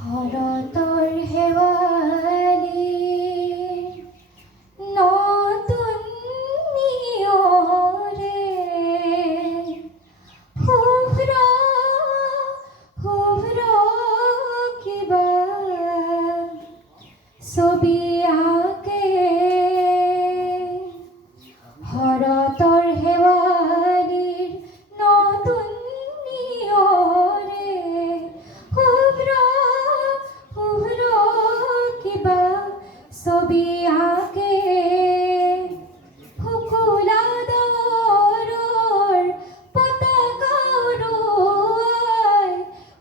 হরতর হেৱালি নতুন নিয়ৰে শুভ্ৰ শুভ্ৰ কিবা ছবি আঁকে হৰতৰ হেৱালিৰ নতুন নিয়ৰে শুভ্ৰ শুভ্ৰ কিবা ছবি আঁকে শুকুলা দৰৰ পতাকা উৰুৱাই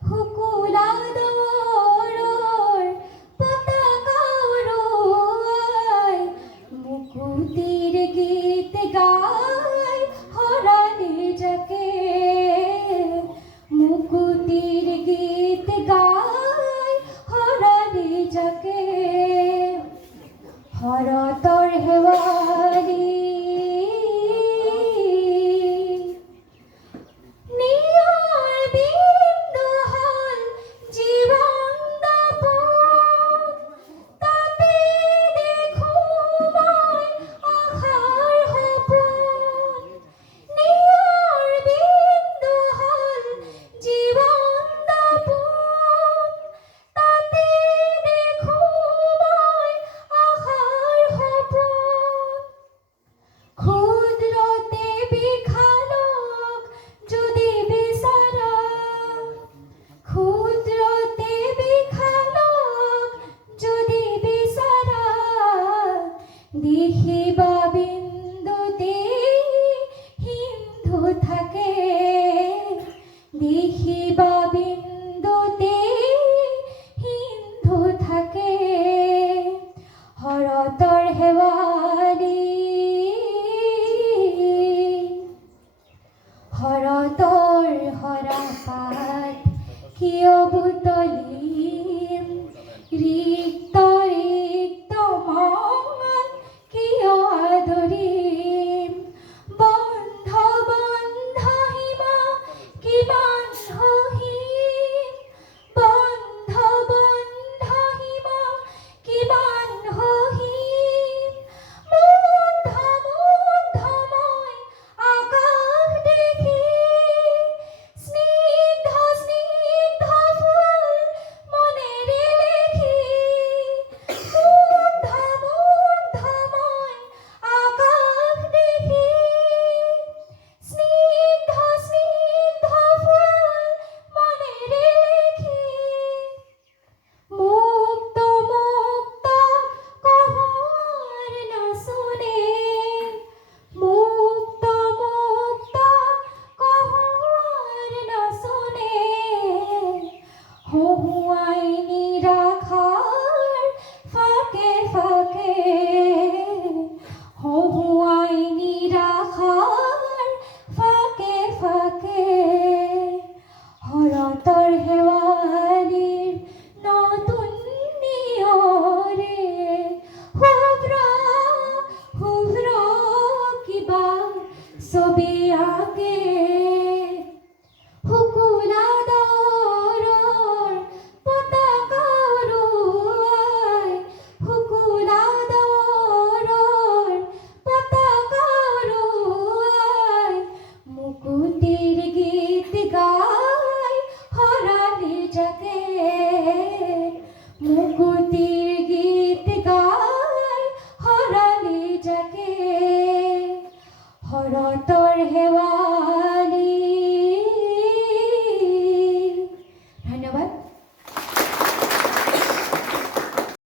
শুকুলা দৰৰ পতাকা উৰুৱাই মুকুতিৰ গীত গাই হৰালি যাকে মুকুতিৰ গীত গাই হৰালি যাকে হৰতৰ হেৱালি নিয়ৰ বিন্দু হ'ল জীৱন দাপোন তাতে দেখোঁ মই আশাৰ সপোন নিয়ৰ বিন্দু হ'ল জীৱন দাপোন তাতে দেখোঁ মই আশাৰ সপোন ক্ষুদ্ৰতে বিশালক যদি বিচাৰা ক্ষুদ্ৰতে বিশালক যদি বিচাৰা দেখিবা বিন্দুতে সিন্ধু থাকে দেখিবা বিন্দুতে সিন্ধু থাকে হৰতৰ হেৱালি হৰতৰ হৰা পাত কিয় বুটলিম ৰিক্ত ৰিক্ত মন কিয় আদৰিম বন্ধ বন্ধ সীমা কিমান সহিম বন্ধ বন্ধ সীমা কিমান সহিম বন্ধ বন্ধ মই আকাশ দেখি স্নিগ্ধ স্নিগ্ধ ফুল মনেৰে লেখি বন্ধ বন্ধ মই আকাশ দেখি স্নিগ্ধ স্নিগ্ধ ফুল মনেৰে লেখি মুক্ত মুক্ত কহোৱাৰ নাচনে মুক্ত মুক্ত কহোৱাৰ নাচনে হহুৱাই নিৰাশাৰ ফাকে ফাকে হহুৱাই নিৰাশাৰ ফাকে ফাকে হৰতৰ হেৱালিৰ নতুন নিয়ৰে শুভ্ৰ শুভ্ৰ কিবা ছবি আঁকে শুকুলা দৰৰ পতাকা উৰুৱাই শুকুলা দৰৰ পতাকা উৰুৱাই মুকুতিৰ গীত গাই হৰালি যাকে মুকুতিৰ গীত গাই হৰালি যাকে হৰতৰ হেৱা